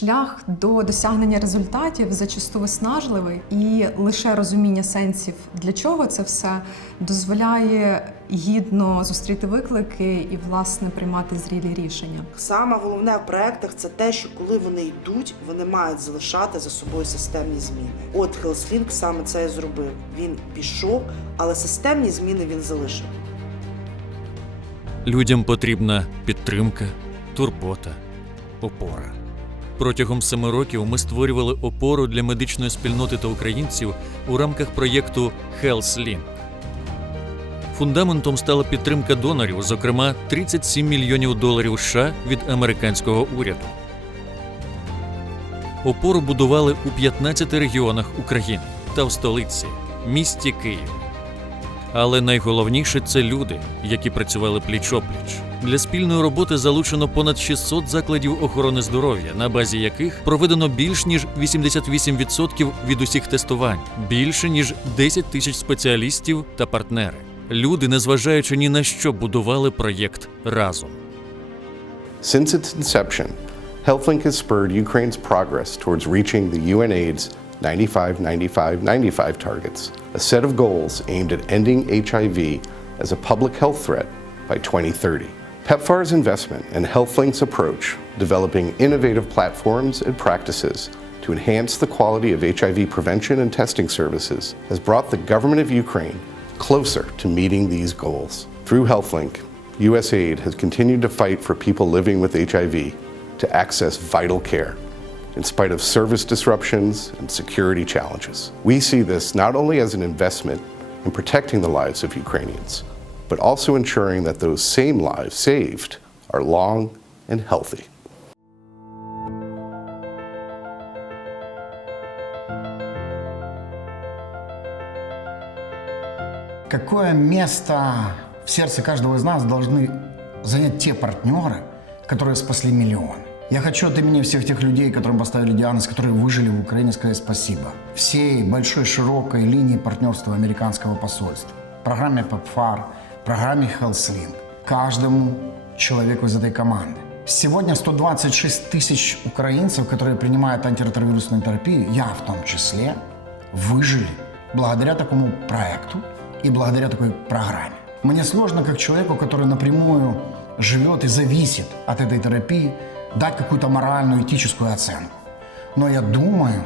Шлях до досягнення результатів зачасту виснажливий, і лише розуміння сенсів, для чого це все дозволяє гідно зустріти виклики і власне приймати зрілі рішення. Саме головне в проектах це те, що коли вони йдуть, вони мають залишати за собою системні зміни. От Хелслінк саме це і зробив. Він пішов, але системні зміни він залишив. Людям потрібна підтримка, турбота, опора. Протягом семи років ми створювали опору для медичної спільноти та українців у рамках проєкту HealthLink. Фундаментом стала підтримка донорів, зокрема 37 мільйонів доларів США від американського уряду. Опору будували у 15 регіонах України та в столиці місті Київ. Але найголовніше це люди, які працювали пліч-опліч. Для спільної роботи залучено понад 600 закладів охорони здоров'я, на базі яких проведено більш ніж 88% від усіх тестувань, більше ніж 10 тисяч спеціалістів та партнери. Люди, незважаючи ні на що, будували проєкт разом. Since its inception, HealthLink has spurred Ukraine's progress towards reaching the UNAIDS 95 95 95 targets, a set of goals aimed at ending HIV as a public health threat by 2030. PEPFAR's investment and HealthLink's approach, developing innovative platforms and practices to enhance the quality of HIV prevention and testing services, has brought the government of Ukraine closer to meeting these goals. Through HealthLink, USAID has continued to fight for people living with HIV to access vital care, in spite of service disruptions and security challenges. We see this not only as an investment in protecting the lives of Ukrainians, but also ensuring that those same lives saved are long and healthy. Какое место в сердце каждого из нас должны занять те партнеры, которые спасли миллион? Я хочу от имени всех тех людей, которым поставили диагноз, которые выжили в Украине, сказать спасибо. Всей большой широкой линии партнерства американского посольства, программе PEPFAR, программе HealthLink, каждому человеку из этой команды. Сегодня 126 тысяч украинцев, которые принимают антиретровирусную терапию, я в том числе, выжили благодаря такому проекту и благодаря такой программе. Мне сложно, как человеку, который напрямую живет и зависит от этой терапии, дать какую-то моральную, этическую оценку. Но я думаю,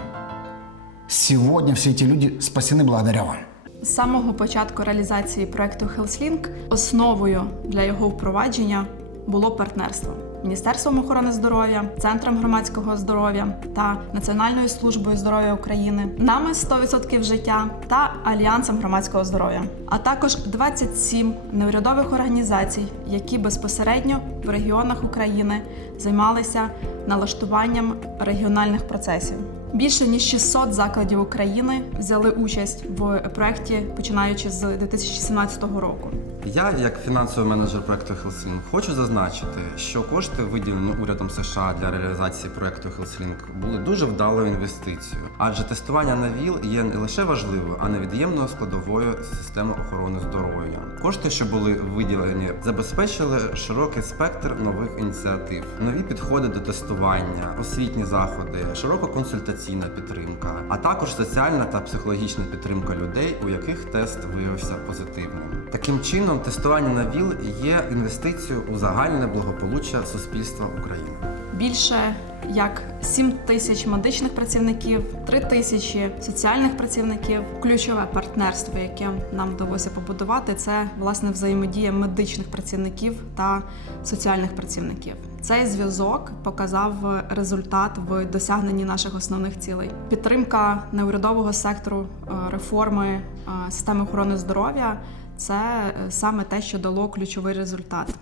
сегодня все эти люди спасены благодаря вам. З самого початку реалізації проекту HealthLink основою для його впровадження було партнерство Міністерством охорони здоров'я, Центром громадського здоров'я та Національною службою здоров'я України, нами 100% життя та Альянсом громадського здоров'я, а також 27 неурядових організацій, які безпосередньо в регіонах України займалися налаштуванням регіональних процесів. Більше ніж 600 закладів України взяли участь в проєкті, починаючи з 2017 року. Я, як фінансовий менеджер проекту HealthLink, хочу зазначити, що кошти, виділені урядом США для реалізації проекту HealthLink, були дуже вдалою інвестицією, адже тестування на ВІЛ є не лише важливою, а невід'ємною складовою системи охорони здоров'я. Кошти, що були виділені, забезпечили широкий спектр нових ініціатив, нові підходи до тестування, освітні заходи, ширококонсультаційна підтримка, а також соціальна та психологічна підтримка людей, у яких тест виявився позитивним. Таким чином, тестування на ВІЛ є інвестицією у загальне благополуччя суспільства України. Більше як 7 тисяч медичних працівників, 3 тисячі соціальних працівників. Ключове партнерство, яке нам вдалося побудувати, це власне взаємодія медичних працівників та соціальних працівників. Цей зв'язок показав результат в досягненні наших основних цілей. Підтримка неурядового сектору е, реформи е, системи охорони здоров'я це е, саме те, що дало ключовий результат.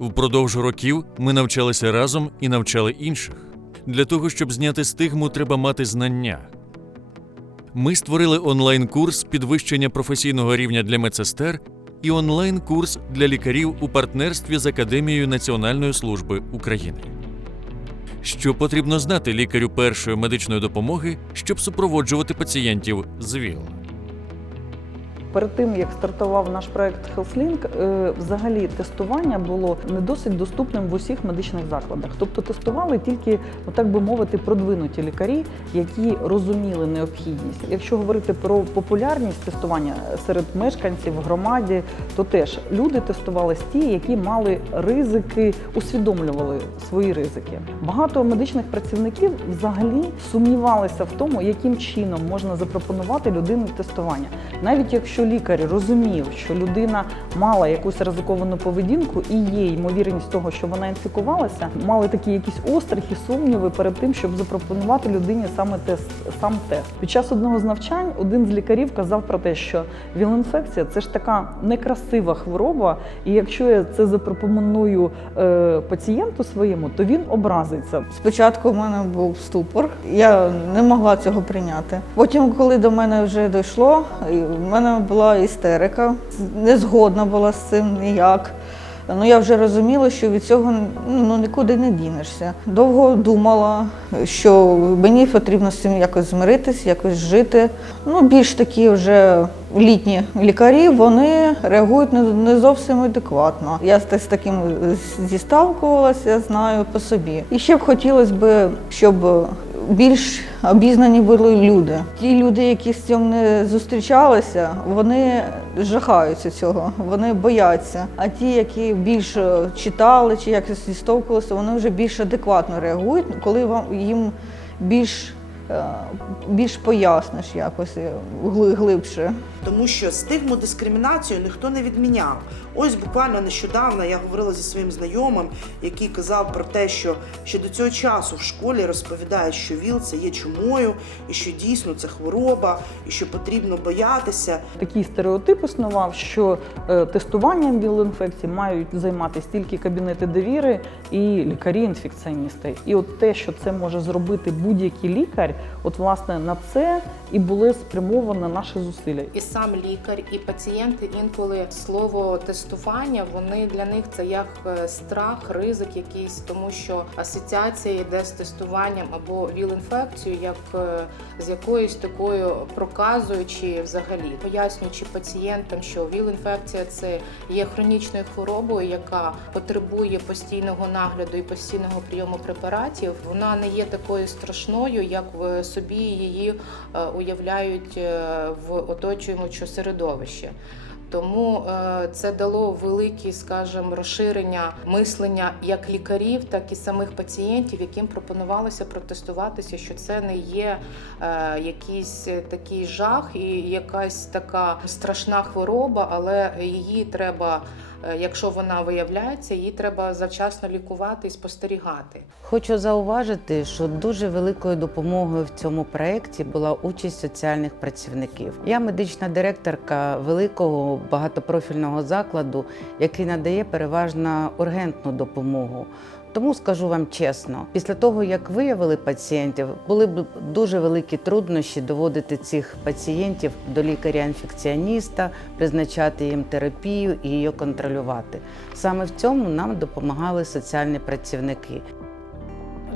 Впродовж років ми навчалися разом і навчали інших. Для того, щоб зняти стигму, треба мати знання. Ми створили онлайн-курс підвищення професійного рівня для медсестер і онлайн-курс для лікарів у партнерстві з Академією Національної служби України. Що потрібно знати лікарю першої медичної допомоги, щоб супроводжувати пацієнтів з ВІЛ? Перед тим як стартував наш проект HealthLink, е, взагалі тестування було не досить доступним в усіх медичних закладах. Тобто тестували тільки, так би мовити, продвинуті лікарі, які розуміли необхідність. Якщо говорити про популярність тестування серед мешканців в громаді, то теж люди тестувались ті, які мали ризики, усвідомлювали свої ризики. Багато медичних працівників взагалі сумнівалися в тому, яким чином можна запропонувати людині тестування. Навіть якщо лікар розумів, що людина мала якусь ризиковану поведінку і є ймовірність того, що вона інфікувалася, мали такі якісь острахи, сумніви перед тим, щоб запропонувати людині саме тест, сам тест. Під час одного з навчань один з лікарів казав про те, що віл-інфекція це ж така некрасива хвороба, і якщо я це запропоную е, пацієнту своєму, то він образиться. Спочатку в мене був ступор, я не могла цього прийняти. Потім, коли до мене вже дійшло, в мене була істерика, не згодна була з цим ніяк. Ну я вже розуміла, що від цього ну, нікуди не дінешся. Довго думала, що мені потрібно з цим якось змиритись, якось жити. Ну, більш такі вже літні лікарі, вони реагують не, зовсім адекватно. Я з таким зіставкувалася, я знаю по собі. І ще б хотілося б, щоб більш обізнані були люди. Ті люди, які з цим не зустрічалися, вони жахаються цього, вони бояться. А ті, які більше читали чи якось зіштовхувалися, вони вже більш адекватно реагують, коли вам їм більш, е, більш поясниш якось е, глибше. Тому що стигму дискримінацію ніхто не відміняв. Ось буквально нещодавно я говорила зі своїм знайомим, який казав про те, що ще до цього часу в школі розповідають, що ВІЛ це є чумою, і що дійсно це хвороба, і що потрібно боятися. Такий стереотип існував, що е, тестуванням віл-інфекцій мають займатися тільки кабінети довіри і лікарі-інфекціоністи. І от те, що це може зробити будь-який лікар, от власне на це і були спрямовано наші зусилля. І сам лікар, і пацієнти інколи слово тестування вони для них це як е, страх, ризик якийсь, тому що асоціація йде з тестуванням або віл-інфекцією, як е, з якоюсь такою проказуючи взагалі, пояснюючи пацієнтам, що віл-інфекція це є хронічною хворобою, яка потребує постійного нагляду і постійного прийому препаратів. Вона не є такою страшною, як в собі її е, уявляють е, в оточуючому середовищі. Тому е, це дало велике, скажімо, розширення мислення як лікарів, так і самих пацієнтів, яким пропонувалося протестуватися, що це не є е, якийсь такий жах і якась така страшна хвороба, але її треба, якщо вона виявляється, її треба завчасно лікувати і спостерігати. Хочу зауважити, що дуже великою допомогою в цьому проєкті була участь соціальних працівників. Я медична директорка великого багатопрофільного закладу, який надає переважно ургентну допомогу. Тому скажу вам чесно, після того як виявили пацієнтів, були б дуже великі труднощі доводити цих пацієнтів до лікаря-інфекціоніста, призначати їм терапію і її контролювати. Саме в цьому нам допомагали соціальні працівники.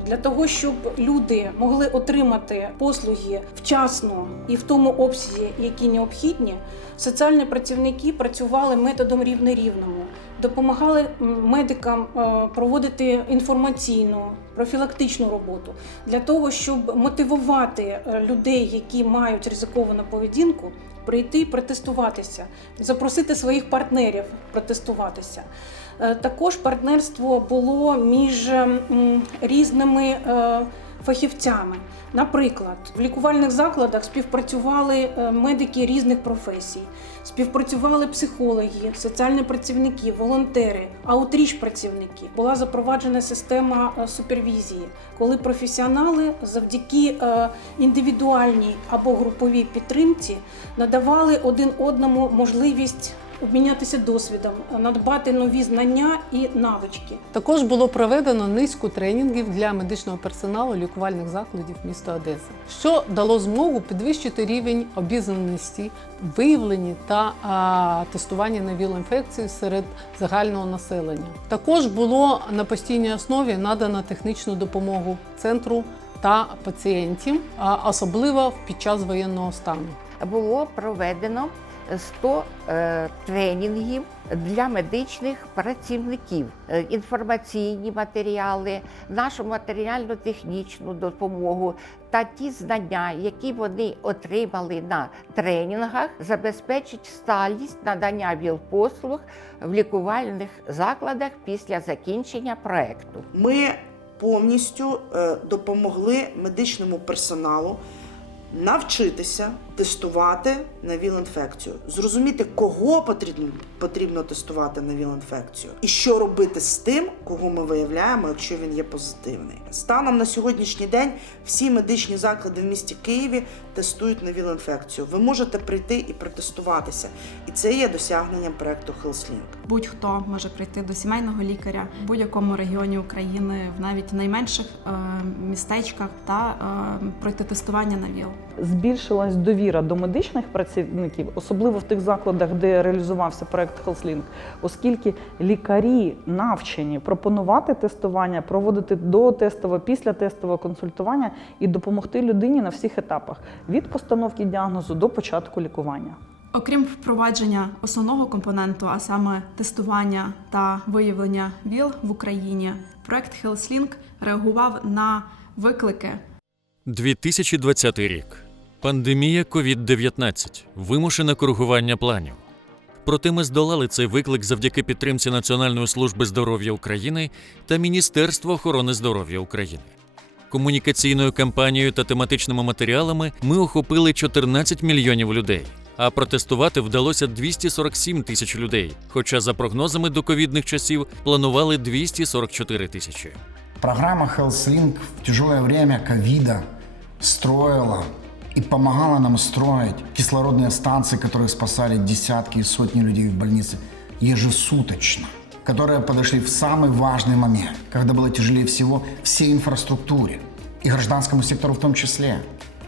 Для того, щоб люди могли отримати послуги вчасно і в тому обсязі, які необхідні, соціальні працівники працювали методом рівне рівному, допомагали медикам е, проводити інформаційну, профілактичну роботу для того, щоб мотивувати е, людей, які мають ризиковану поведінку, прийти і протестуватися, запросити своїх партнерів протестуватися. Е, Також партнерство було між різними фахівцями. Наприклад, в лікувальних закладах співпрацювали медики різних професій, співпрацювали психологи, соціальні працівники, волонтери, аутріч працівники. Була запроваджена система е, супервізії, коли професіонали завдяки е, індивідуальній або груповій підтримці надавали один одному можливість обмінятися досвідом, надбати нові знання і навички. Також було проведено низку тренінгів для медичного персоналу лікувальних закладів міста Одеса, що дало змогу підвищити рівень обізнаності, виявлення та а, тестування на віл-інфекції серед загального населення. Також було на постійній основі надано технічну допомогу центру та пацієнтів, а особливо під час воєнного стану. було проведено 100 е, тренінгів для медичних працівників, Е, інформаційні матеріали, нашу матеріально-технічну допомогу та ті знання, які вони отримали на тренінгах, забезпечить сталість надання ВІЛ-послуг в лікувальних закладах після закінчення проекту. Ми повністю е, допомогли медичному персоналу навчитися тестувати на ВІЛ-інфекцію, зрозуміти, кого потрібно, потрібно тестувати на ВІЛ-інфекцію, і що робити з тим, кого ми виявляємо, якщо він є позитивний. Станом на сьогоднішній день всі медичні заклади в місті Києві тестують на ВІЛ-інфекцію. Ви можете прийти і протестуватися, і це є досягненням проекту HealthLink. Будь-хто може прийти до сімейного лікаря в будь-якому регіоні України, в навіть найменших е, містечках, та е, пройти тестування на ВІЛ. Збільшилась довіра до медичних працівників, особливо в тих закладах, де реалізувався проект HealthLink, оскільки лікарі навчені пропонувати тестування, проводити дотестове, післятестове консультування і допомогти людині на всіх етапах від постановки діагнозу до початку лікування. Окрім впровадження основного компоненту, а саме тестування та виявлення ВІЛ в Україні, проект HealthLink реагував на виклики 2020 рік. Пандемія COVID-19. Вимушене коригування планів. Проте ми здолали цей виклик завдяки підтримці Національної служби здоров'я України та Міністерства охорони здоров'я України. Комунікаційною кампанією та тематичними матеріалами ми охопили 14 мільйонів людей. А протестувати вдалося 247 тисяч людей. Хоча, за прогнозами до ковідних часів, планували 244 тисячі. Программа HealthLink в тяжелое время ковида строила и помогала нам строить кислородные станции, которые спасали десятки и сотни людей в больнице ежесуточно, которые подошли в самый важный момент, когда было тяжелее всего всей инфраструктуре и гражданскому сектору в том числе.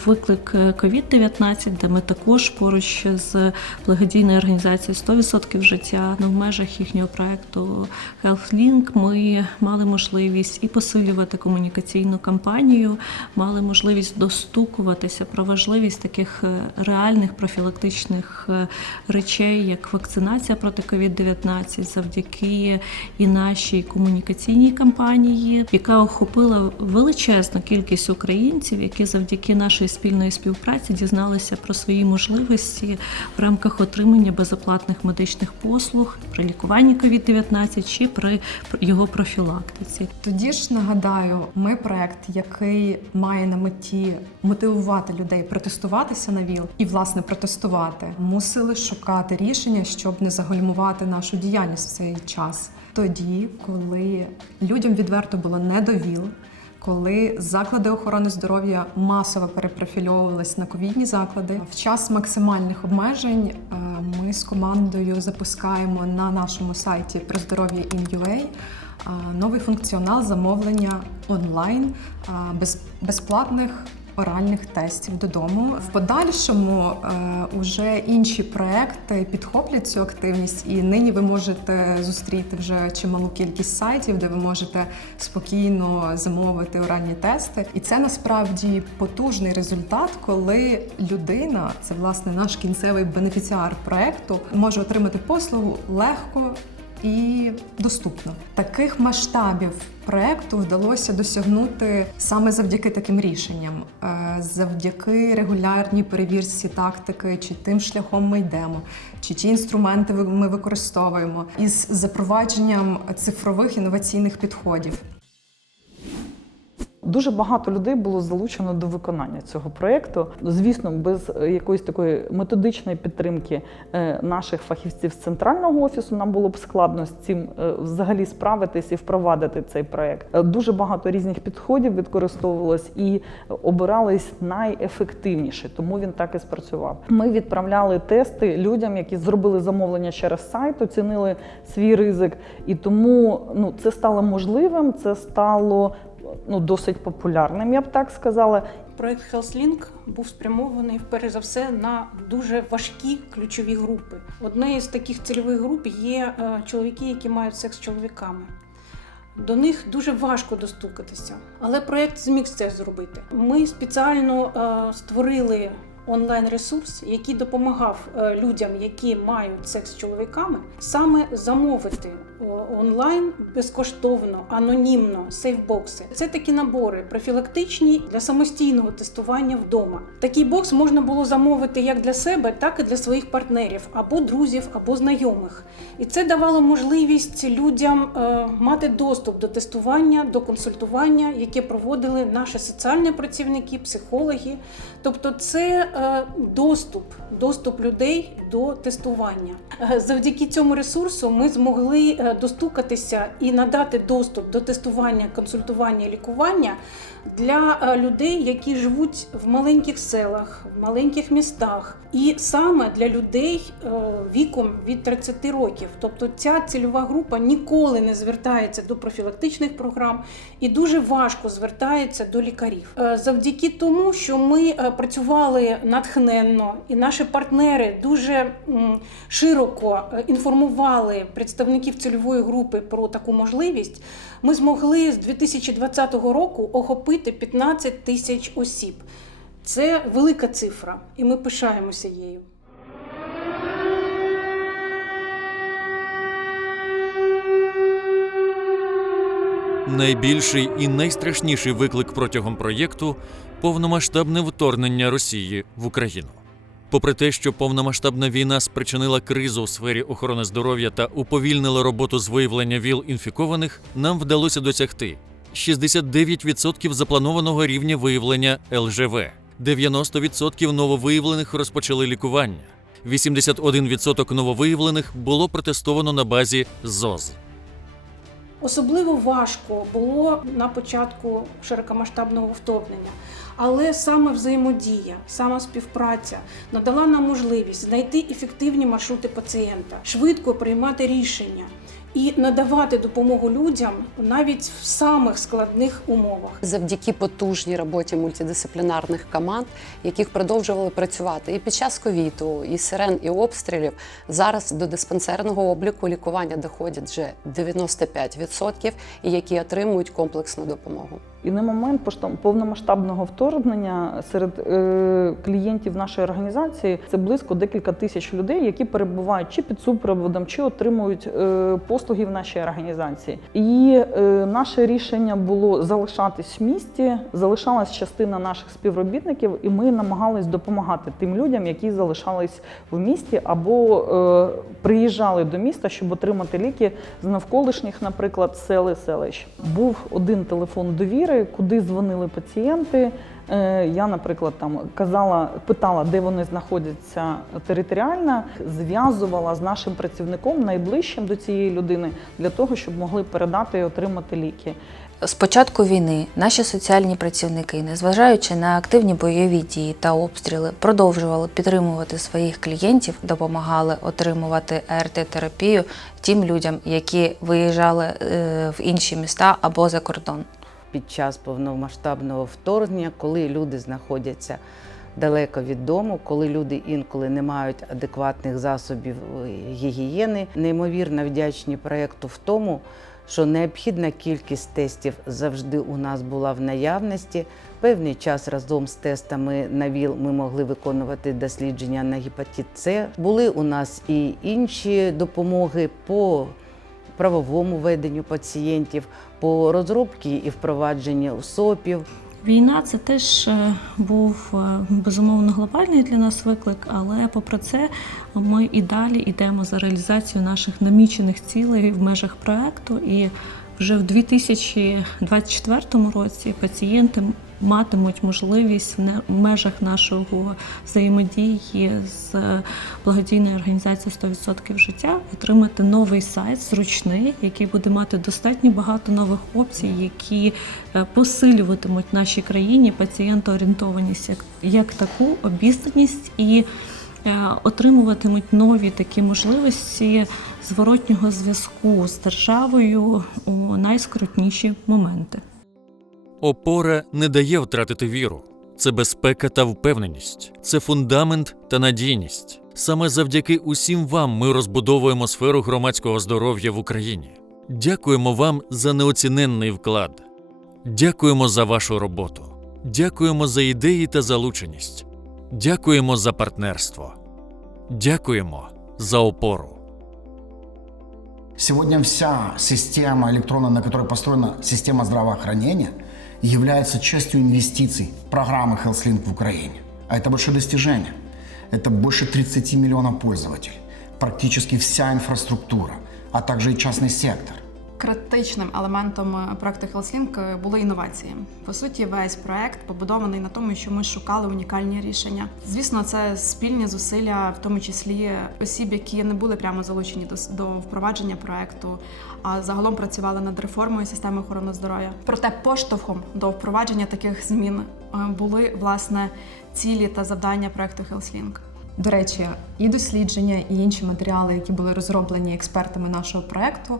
Виклик COVID-19, де ми також поруч з благодійною організацією 100% життя на в межах їхнього проекту HealthLink ми мали можливість і посилювати комунікаційну кампанію, мали можливість достукуватися про важливість таких е, реальних профілактичних е, речей, як вакцинація проти COVID-19, завдяки і нашій комунікаційній кампанії, яка охопила величезну кількість українців, які завдяки нашої спільної співпраці дізналися про свої можливості в рамках отримання безоплатних медичних послуг при лікуванні COVID-19 чи при його профілактиці. Тоді ж нагадаю, ми проект, який має на меті мотивувати людей протестуватися на ВІЛ і власне протестувати, мусили шукати рішення, щоб не загальмувати нашу діяльність в цей час. Тоді, коли людям відверто було не до ВІЛ, коли заклади охорони здоров'я масово перепрофільовувались на ковідні заклади, в час максимальних обмежень е, ми з командою запускаємо на нашому сайті про здоров'я е, новий функціонал замовлення онлайн е, без безплатних. Оральних тестів додому в подальшому е, уже інші проекти підхоплять цю активність, і нині ви можете зустріти вже чималу кількість сайтів, де ви можете спокійно замовити оральні тести. І це насправді потужний результат, коли людина, це власне наш кінцевий бенефіціар проекту, може отримати послугу легко і доступно. Таких масштабів проекту вдалося досягнути саме завдяки таким рішенням, Е, завдяки регулярній перевірці тактики, чи тим шляхом ми йдемо, чи ті інструменти ми використовуємо, із запровадженням цифрових інноваційних підходів. Дуже багато людей було залучено до виконання цього проєкту. Звісно, без е, якоїсь такої методичної підтримки е, наших фахівців з центрального офісу нам було б складно з цим е, взагалі справитись і впровадити цей проєкт. Е, Дуже багато різних підходів використовувалось і обирались найефективніші, тому він так і спрацював. Ми відправляли тести людям, які зробили замовлення через сайт, оцінили свій ризик, і тому ну це стало можливим. Це стало ну, досить популярним, я б так сказала. Проект HealthLink був спрямований перш за все на дуже важкі ключові групи. Однією з таких цільових груп є е, чоловіки, які мають секс з чоловіками. До них дуже важко достукатися, але проект зміг це зробити. Ми спеціально е, створили онлайн-ресурс, який допомагав е, людям, які мають секс з чоловіками, саме замовити е, онлайн безкоштовно, анонімно сейфбокси. Це такі набори профілактичні для самостійного тестування вдома. Такий бокс можна було замовити як для себе, так і для своїх партнерів або друзів, або знайомих. І це давало можливість людям е, мати доступ до тестування, до консультування, яке проводили наші соціальні працівники, психологи. Тобто, це доступ, доступ людей до тестування. Е, Завдяки цьому ресурсу ми змогли е, достукатися і надати доступ до тестування, консультування, лікування для е, людей, які живуть в маленьких селах, в маленьких містах, і саме для людей е, віком від 30 років. Тобто ця цільова група ніколи не звертається до профілактичних програм і дуже важко звертається до лікарів. Е, Завдяки тому, що ми е, працювали натхненно, і наші партнери дуже широко е, інформували представників цільової групи про таку можливість, ми змогли з 2020 року охопити 15 тисяч осіб. Це велика цифра, і ми пишаємося її. Найбільший і найстрашніший виклик протягом проєкту повномасштабне вторгнення Росії в Україну. Попри те, що повномасштабна війна спричинила кризу у сфері охорони здоров'я та уповільнила роботу з виявлення ВІЛ інфікованих, нам вдалося досягти 69% запланованого рівня виявлення ЛЖВ, 90% нововиявлених розпочали лікування, 81% нововиявлених було протестовано на базі ЗОЗ. Особливо важко було на початку широкомасштабного вторгнення, але саме взаємодія, саме співпраця надала нам можливість знайти ефективні маршрути пацієнта, швидко приймати рішення і надавати допомогу людям навіть в самих складних умовах. завдяки потужній роботі мультидисциплінарних команд, яких продовжували працювати і під час ковіду, і сирен, і обстрілів. Зараз до диспансерного обліку лікування доходять вже 95%, і які отримують комплексну допомогу. І на момент повномасштабного вторгнення серед е, клієнтів нашої організації це близько декілька тисяч людей, які перебувають чи під супроводом, чи отримують е, послуги в нашій організації. І е, наше рішення було залишатись в місті, залишалась частина наших співробітників, і ми намагались допомагати тим людям, які залишались в місті або е, приїжджали до міста, щоб отримати ліки з навколишніх, наприклад, сел і селищ. Був один телефон довіри, куди дзвонили пацієнти. Е, Я, наприклад, там казала, питала, де вони знаходяться територіально, зв'язувала з нашим працівником найближчим до цієї людини для того, щоб могли передати і отримати ліки. З початку війни наші соціальні працівники, незважаючи на активні бойові дії та обстріли, продовжували підтримувати своїх клієнтів, допомагали отримувати АРТ-терапію тим людям, які виїжджали е, в інші міста або за кордон. Під час повномасштабного вторгнення, коли люди знаходяться далеко від дому, коли люди інколи не мають адекватних засобів е, гігієни. Неймовірно вдячні проєкту в тому, що необхідна кількість тестів завжди у нас була в наявності. Певний час разом з тестами на ВІЛ ми могли виконувати дослідження на гепатит С. Були у нас і інші допомоги по правовому веденню пацієнтів, по розробці і впровадженні СОПів. Війна це теж е, був е, безумовно глобальний для нас виклик, але попри це ми і далі йдемо за реалізацією наших намічених цілей в межах проекту. І вже в 2024 році пацієнти матимуть можливість в межах нашого взаємодії з благодійною організацією 100% життя отримати новий сайт зручний, який буде мати достатньо багато нових опцій, які е, посилюватимуть нашій країні пацієнтоорієнтованість як, як таку обізнаність і е, отримуватимуть нові такі можливості зворотнього зв'язку з державою у найскрутніші моменти. Опора не дає втратити віру. Це безпека та впевненість, це фундамент та надійність. Саме завдяки усім вам ми розбудовуємо сферу громадського здоров'я в Україні. Дякуємо вам за неоціненний вклад. Дякуємо за вашу роботу. Дякуємо за ідеї та залученість. Дякуємо за партнерство. Дякуємо за опору. Сегодня вся система электронная, на которой построена система здравоохранения, является частью инвестиций программы HealthLink в Украине. А это большое достижение. Это больше 30 миллионов пользователей, практически вся инфраструктура, а также и частный сектор. Критичним елементом е, проекту HealthLink були інновації. По суті, весь проект побудований на тому, що ми шукали унікальні рішення. Звісно, це спільні зусилля, в тому числі осіб, які не були прямо залучені до, до впровадження проекту, а загалом працювали над реформою системи охорони здоров'я. Проте поштовхом до впровадження таких змін е, були власне цілі та завдання проекту HealthLink. До речі, і дослідження, і інші матеріали, які були розроблені експертами нашого проекту,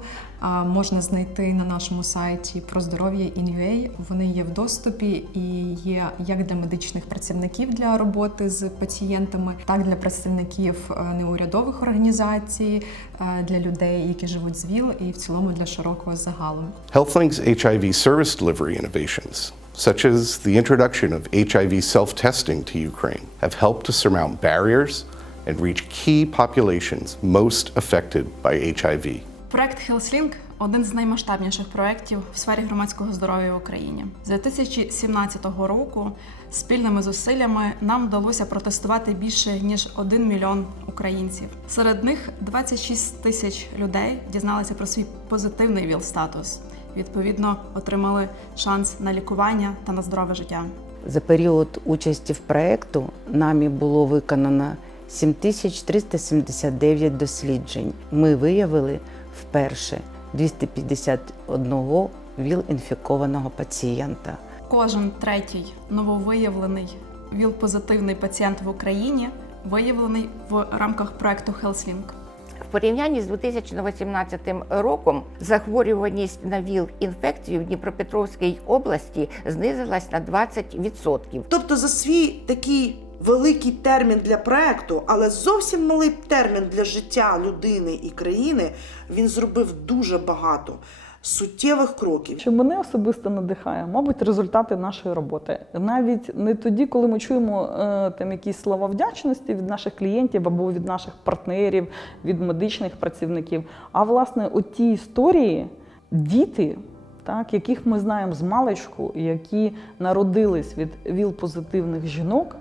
можна знайти на нашому сайті про здоров'я Inua. Вони є в доступі і є як для медичних працівників для роботи з пацієнтами, так для представників е, неурядових організацій, е, для людей, які живуть з ВІЛ, і в цілому для широкого загалу. HealthLink's HIV service delivery innovations, such as the introduction of HIV self testing to Ukraine, have helped to surmount barriers and reach key populations most affected by HIV. Проект HealthLink – один з наймасштабніших проєктів в сфері громадського здоров'я в Україні. З 2017 року спільними зусиллями нам вдалося протестувати більше ніж 1 мільйон українців. Серед них 26 тисяч людей дізналися про свій позитивний ВІЛ-статус. Відповідно, отримали шанс на лікування та на здорове життя. За період участі в проєкту нами було виконано 7379 досліджень. Ми виявили вперше 251 ВІЛ-інфікованого пацієнта. Кожен третій нововиявлений ВІЛ-позитивний пацієнт в Україні виявлений в рамках проекту HealthLink. Порівнянні з 2018 роком захворюваність на ВІЛ-інфекцію в Дніпропетровській області знизилась на 20%. Тобто за свій такий великий термін для проекту, але зовсім малий термін для життя людини і країни, він зробив дуже багато суттєвих кроків. Що мене особисто надихає, мабуть, результати нашої роботи. Навіть не тоді, коли ми чуємо е, там якісь слова вдячності від наших клієнтів або від наших партнерів, від медичних працівників. А власне, оті історії, діти, так, яких ми знаємо з маличку, які народились від ВІЛ-позитивних жінок,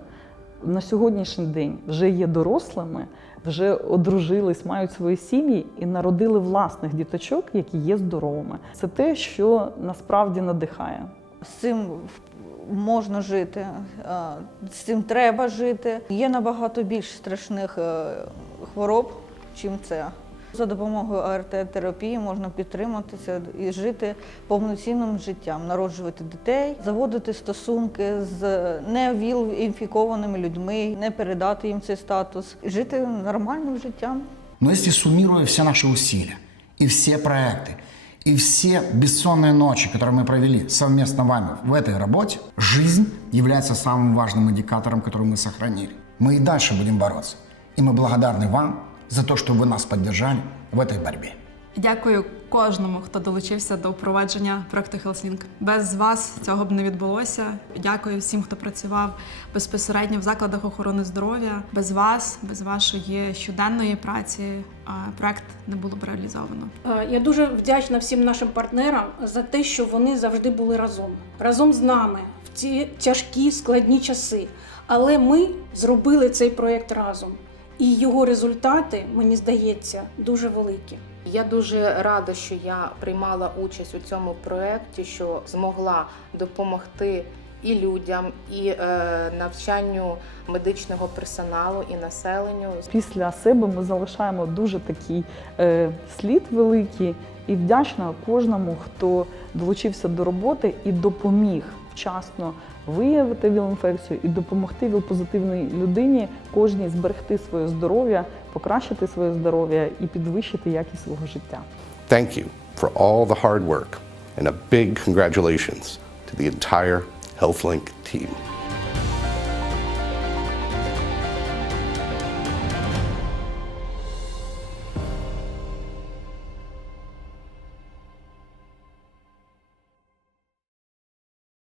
на сьогоднішній день вже є дорослими, вже одружились, мають свої сім'ї і народили власних діточок, які є здоровими. Це те, що насправді надихає. З цим можна жити, з цим треба жити. Є набагато більш страшних е, хвороб, чим це. За допомогою АРТ-терапії можна підтриматися і жити повноцінним життям, народжувати дітей, заводити стосунки з невіл-інфікованими людьми, не передати їм цей статус, і жити нормальним життям. Но если суммируя все наши усилия и все проекты, и все бессонные ночи, которые мы провели совместно вами в этой работе, жизнь является самым важным индикатором, который мы сохранили. Мы и дальше будем бороться. И мы благодарны вам за то, что вы нас поддержали в этой борьбе. Дякую кожному, хто долучився до впровадження проекту HealthLink. Без вас цього б не відбулося. Дякую всім, хто працював безпосередньо в закладах охорони здоров'я. Без вас, без вашої щоденної праці, проект не було б реалізовано. Я дуже вдячна всім нашим партнерам за те, що вони завжди були разом, разом з нами в ці тяжкі складні часи. Але ми зробили цей проєкт разом, і його результати, мені здається, дуже великі. Я дуже рада, що я приймала участь у цьому проєкті, що змогла допомогти і людям, і е, навчанню медичного персоналу, і населенню. Після себе ми залишаємо дуже такий е, слід великий і вдячна кожному, хто долучився до роботи і допоміг вчасно виявити ВІЛ-інфекцію і допомогти ВІЛ-позитивній людині кожній зберегти своє здоров'я, покращити своє здоров'я і підвищити якість свого життя. Thank you for all the hard work and a big congratulations to the entire HealthLink team.